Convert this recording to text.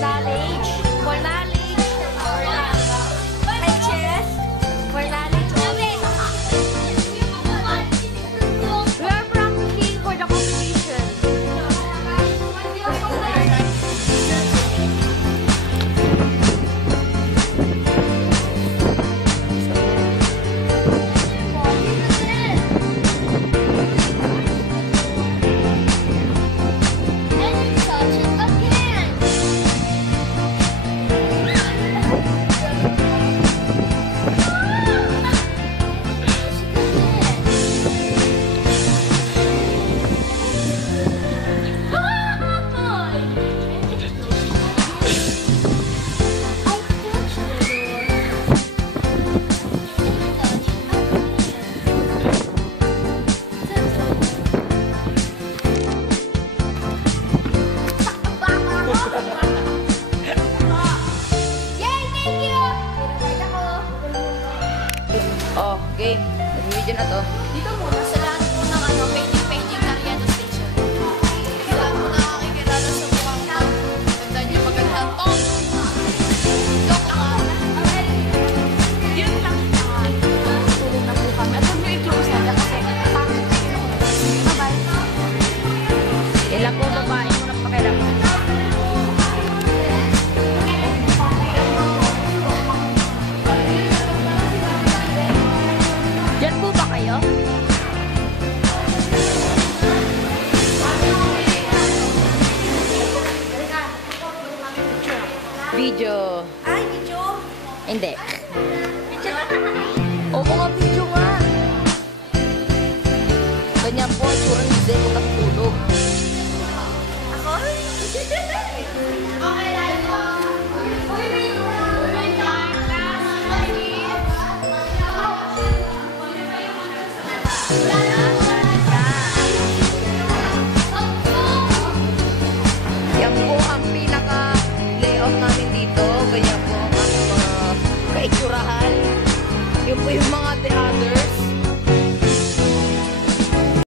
knowledge. For knowledge. For knowledge. We are practicing for the competition. Oh, game. Nag-video na to. Dito muna sa lahat po ng ano, painting Cariano Station. Kailangan mo na makikilala sa mukhang ko. Ganda niyo, magandang to. Joke lang. Yun lang naman. Tulong na po kami. At huwag niyo i-close na kasi pangit na yun. Bye-bye. Ilang po babae mo ng pakiramdam. Diyan po ba kayo? Video. Ay, video. Hindi. Oo nga, video nga. Ganyan po, itsura ni Zay kung natutulog. Ako? Okay, live po. Yan po ang pinaka-layout namin dito. Ganyan po ang aming mga kaitsurahan. Yun po yung mga the other.